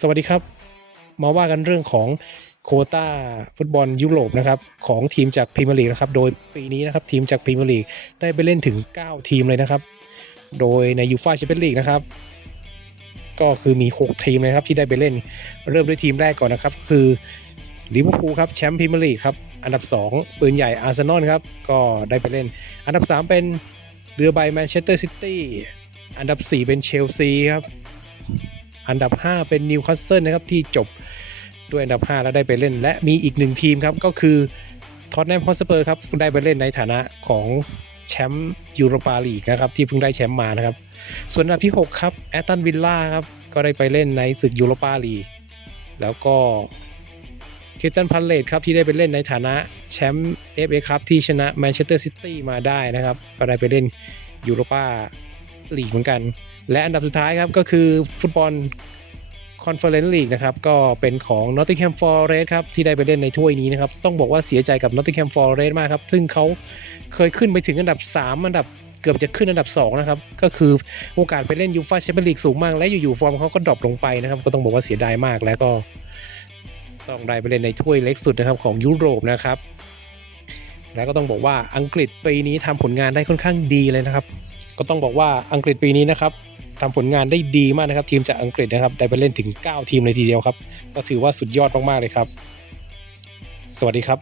สวัสดีครับ มาว่ากันเรื่องของโคต้าฟุตบอลยุโรปนะครับของทีมจากพรีเมียร์ลีกนะครับโดยปีนี้นะครับทีมจากพรีเมียร์ลีกได้ไปเล่นถึง 9 ทีมเลยนะครับ โดยในยูฟ่าแชมเปี้ยนลีกนะครับก็คือมี 6 ทีมนะครับที่ได้ไปเล่น เริ่มด้วยทีมแรกก่อนนะครับ คือลิเวอร์พูลครับแชมป์พรีเมียร์ลีกครับอันดับ 2 ปืนใหญ่อาร์เซนอลครับก็ได้ไปเล่น อันดับ 3 เป็นเรือใบแมนเชสเตอร์ซิตี้อันดับ 4 เป็นเชลซีครับ อันดับ 5 เป็นนิวคาสเซิลนะครับที่จบด้วยอันดับ 5 แล้วได้ไปเล่น และมีอีกหนึ่งทีมครับก็คือท็อตแนมฮอสเปอร์ครับได้ไปเล่นในฐานะของแชมป์ยูโรปาลีกนะครับที่เพิ่งได้แชมป์มานะครับ ส่วนอันดับที่ 6 ครับแอตตันวิลล่าครับก็ได้ไปเล่นในศึกยูโรปาลีกแล้วก็คริสตันพันเลตครับที่ได้ไปเล่นในฐานะแชมป์เอฟเอคัพที่ชนะแมนเชสเตอร์ซิตี้มาได้นะครับ ก็ได้ไปเล่นยูโรปา ลีกเหมือนกัน และอันดับสุดท้ายครับก็คือฟุตบอลคอนเฟอเรนซ์ลีกนะครับก็เป็นของ Nottingham Forest ครับที่ได้ไปเล่นในถ้วยนี้นะครับต้องบอกว่าเสียใจกับ Nottingham Forest มากครับ ซึ่งเขาเคยขึ้นไปถึงอันดับ 3 อันดับเกือบจะขึ้นอันดับ 2 นะครับ ก็คือโอกาสไปเล่นยูฟ่าแชมเปี้ยนลีกสูงมาก และอยู่ๆฟอร์มเขาก็ดรอปลงไปนะครับ ก็ต้องบอกว่าเสียดายมากแล้วก็ต้องได้ไปเล่นในถ้วยเล็กสุดนะครับของยุโรปนะครับแล้วก็ต้องบอกว่าอังกฤษปีนี้ทำผลงานได้ค่อนข้างดีเลยนะครับ ก็ต้องบอกว่าอังกฤษปีนี้นะครับทำผลงานได้ดีมากนะครับ ทีมจากอังกฤษนะครับ ได้ไปเล่นถึง 9 ทีมเลยทีเดียวครับ ก็ถือว่าสุดยอดมากๆเลยครับ สวัสดีครับ